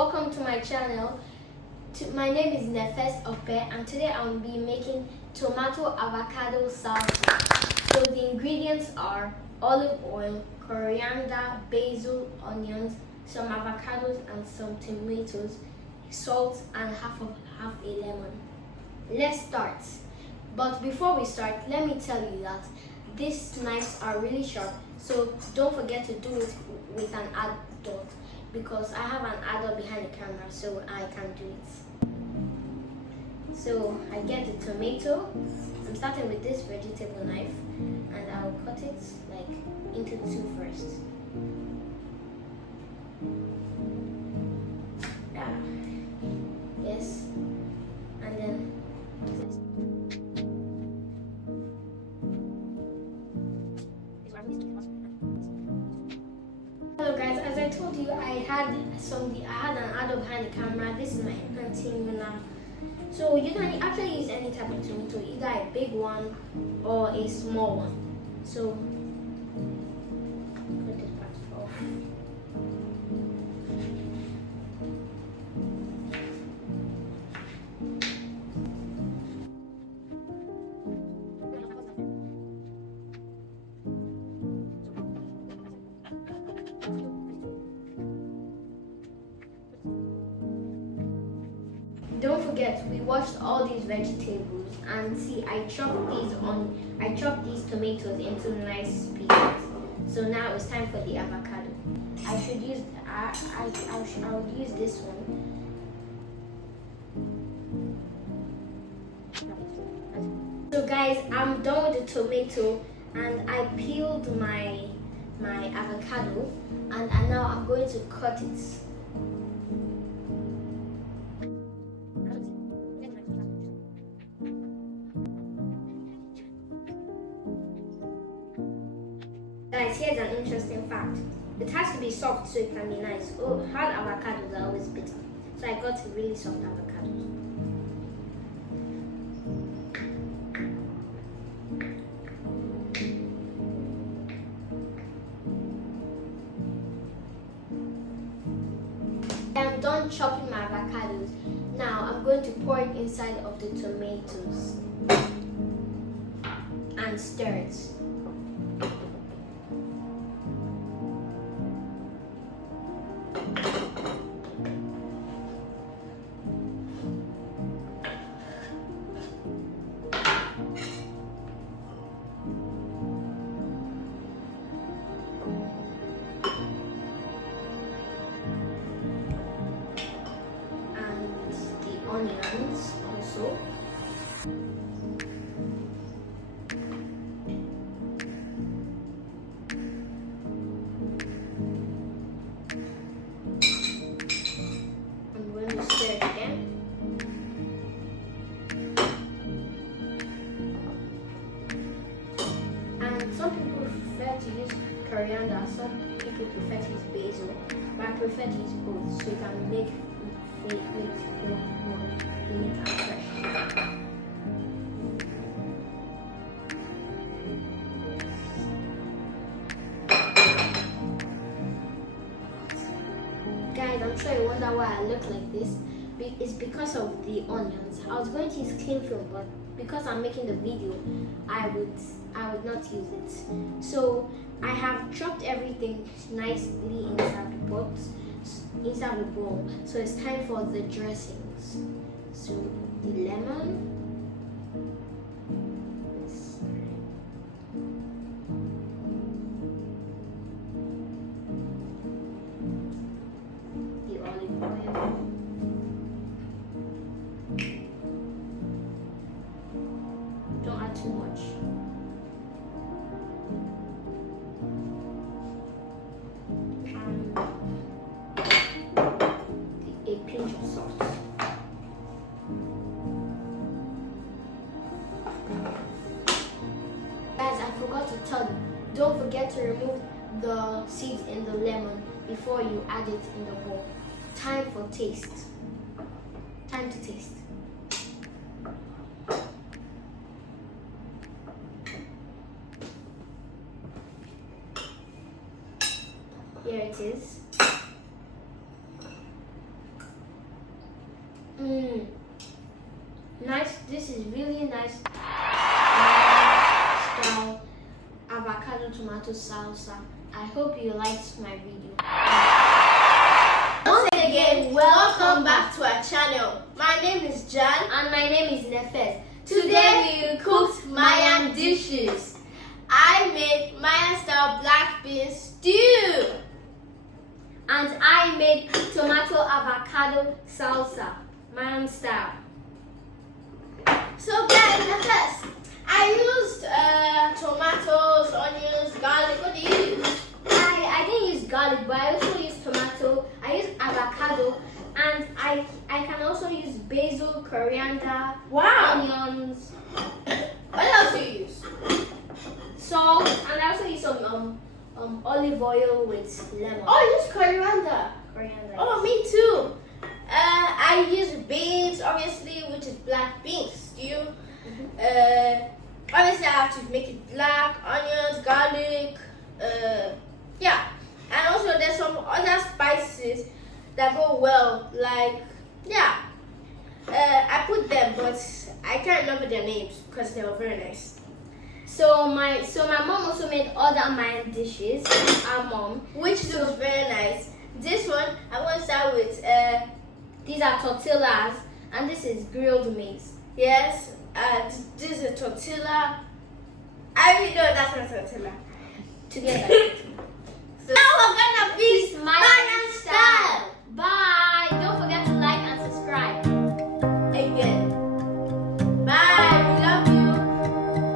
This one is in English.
welcome to my channel. My name is Nefes and today I will be making tomato avocado salsa. So the ingredients are olive oil, coriander, basil, onions, some avocados and some tomatoes, salt and half a lemon. Let's start. But before we start, let me tell you that these knives are really sharp, so don't forget to do it with an adult, because I have an adult behind the camera, so I can do it. So I get the tomato. I'm starting with this vegetable knife, and I'll cut it like into two first. Yes, and then. Hello guys, as I told you, I had an adult behind the camera. This is my auntie Muna. So you can actually use any type of tomato, either a big one or a small one. So put this part off. Don't forget, we washed all these vegetables, and see, I chopped these tomatoes into nice pieces. So now it's time for the avocado. I would use this one. So guys, I'm done with the tomato, and I peeled my avocado, and now I'm going to cut it. Guys, here's an interesting fact. It has to be soft so it can be nice. Oh, hard avocados are always bitter. So I got really soft avocados. I'm done chopping my avocados. Now I'm going to pour it inside of the tomatoes and stir it. Onions also. I'm going to stir it again. And some people prefer to use coriander, some people prefer to use basil, but I prefer to use both so you can make it feel more unique and fresh. Guys, I'm sure you wonder why I look like this. It's because of the onions. I was going to use cling film, but because I'm making the video, I would not use it. So I have chopped everything nicely inside the pot, inside the bowl. So it's time for the dressings. So the lemon, the olive oil, don't add too much. A pinch of salt. Guys, I forgot to tell you, don't forget to remove the seeds in the lemon before you add it in the bowl. Time for taste. Time to taste. Here it is. Mm. Nice. This is really nice. Style avocado tomato salsa. I hope you liked my video. Once again, welcome back to our channel. My name is Jan And my name is Nefes. Today we cooked Mayan dishes. I made Mayan style black bean stew. And I made tomato avocado salsa, Mayan style. So guys, Nefes, I used tomatoes, onions, garlic. What do you use? I didn't use garlic, but I also used tomato. I used avocado, and I can also use basil, coriander, Wow. onions, What else do you use? salt, and I also use some olive oil with lemon. Oh, I use coriander. Coriander. Oh, me too. I use beans, obviously, which is black beans stew. Obviously, I have to make it black, onions, garlic. Yeah, and also there's some other spices that go well, like I put them, but I can't remember their names because they were very nice. So my mom also made other Mayan dishes. Our mom. Which looks very nice. This one, I want to start with These are tortillas, and this is grilled maize. yes, this is a tortilla. I already know that's not tortilla. Together.